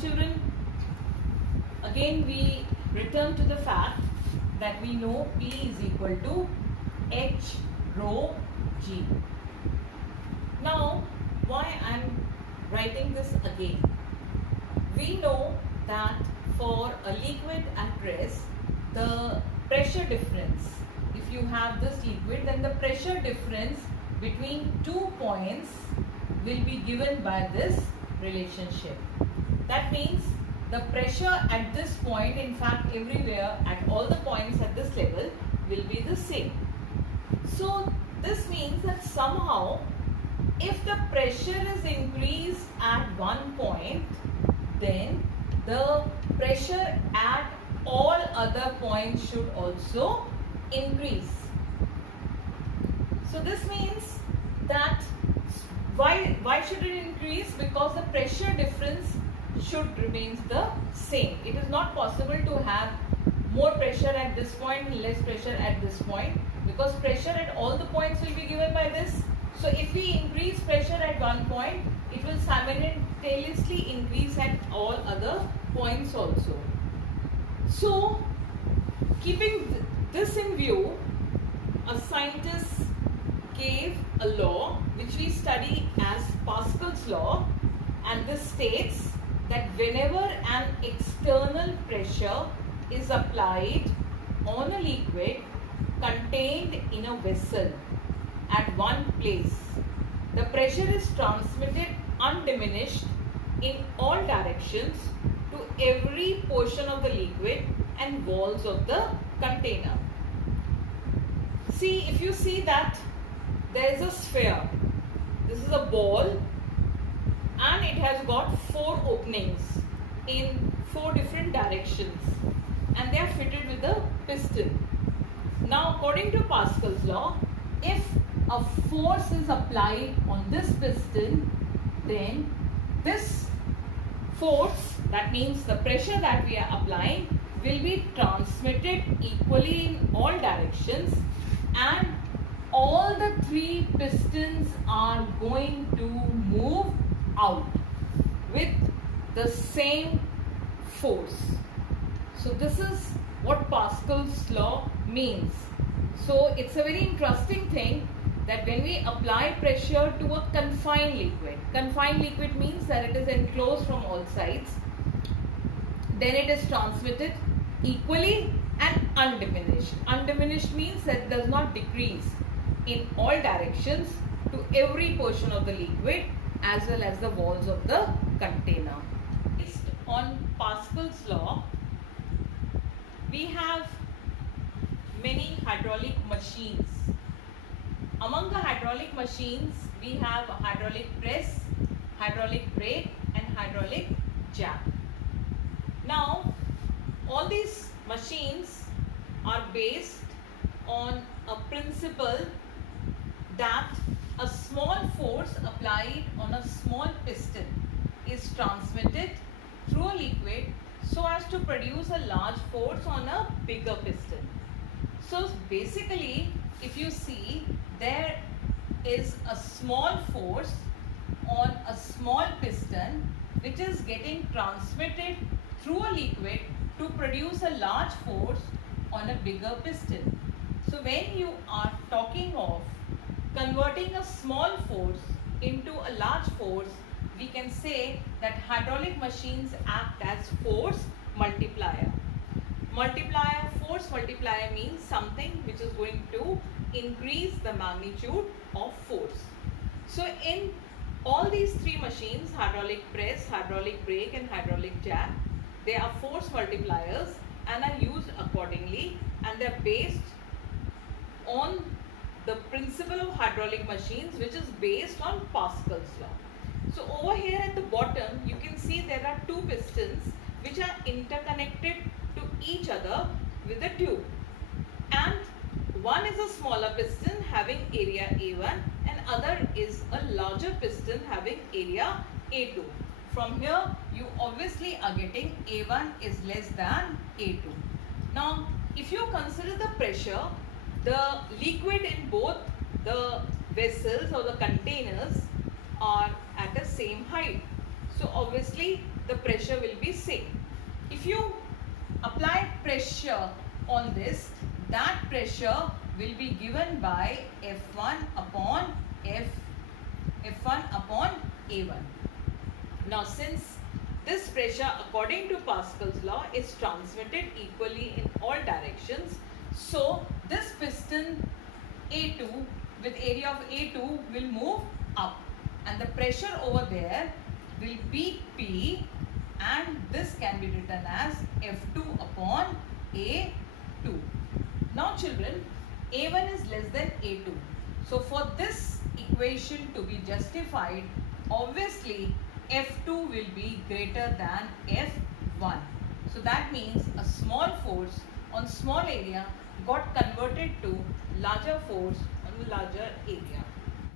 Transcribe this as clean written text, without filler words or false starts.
children, again we return to the fact that we know P is equal to H rho G. Now, why I am writing this again? We know that for a liquid at rest, the pressure difference, if you have this liquid, then the pressure difference between 2 points will be given by this relationship. That means the pressure at this point, in fact everywhere at all the points at this level, will be the same. So this means that somehow if the pressure is increased at one point, then the pressure at all other points should also increase. So this means that why should it increase? Because the pressure difference should remain the same. It is not possible to have more pressure at this point and less pressure at this point, because pressure at all the points will be given by this. So if we increase pressure at one point, it will simultaneously increase at all other points also. So keeping this in view, a scientist gave a law which we study as Pascal's law, and this states that whenever an external pressure is applied on a liquid contained in a vessel at one place, the pressure is transmitted undiminished in all directions to every portion of the liquid and walls of the container. See, if you see that there is a sphere, this is a ball, and it has got 4 openings in 4 different directions, and they are fitted with a piston. Now, according to Pascal's law, if a force is applied on this piston, then this force, that means the pressure that we are applying, will be transmitted equally in all directions, and all the 3 pistons are going to move out with the same force. So this is what Pascal's law means. So it's a very interesting thing that when we apply pressure to a confined liquid means that it is enclosed from all sides, then it is transmitted equally and undiminished. Undiminished means that it does not decrease in all directions to every portion of the liquid as well as the walls of the container. Based on Pascal's law, we have many hydraulic machines. Among the hydraulic machines, we have a hydraulic press, hydraulic brake, and hydraulic jack. Now, all these machines are based on a principle that a small force applied on a small piston is transmitted through a liquid so as to produce a large force on a bigger piston. So basically, if you see, there is a small force on a small piston which is getting transmitted through a liquid to produce a large force on a bigger piston. So when you are talking of converting a small force into a large force, we can say that hydraulic machines act as force multiplier. Force multiplier means something which is going to increase the magnitude of force. So in all these 3 machines, hydraulic press, hydraulic brake, and hydraulic jack, they are force multipliers and are used accordingly, and they are based on the principle of hydraulic machines, which is based on Pascal's law. So over here at the bottom, you can see there are 2 pistons which are interconnected to each other with a tube, and one is a smaller piston having area A1 and other is a larger piston having area A2. From here, you obviously are getting A1 is less than A2. Now, if you consider the pressure, the liquid in both the vessels or the containers are at the same height. So obviously the pressure will be same. If you apply pressure on this, that pressure will be given by F1 upon F1 upon A1. Now since this pressure according to Pascal's law is transmitted equally in all directions, so this piston A2 with area of A2 will move up, and the pressure over there will be P, and this can be written as F2 upon A2. Now children, A1 is less than A2. So for this equation to be justified, obviously F2 will be greater than F1. So that means a small force on small area got converted to larger force on larger area.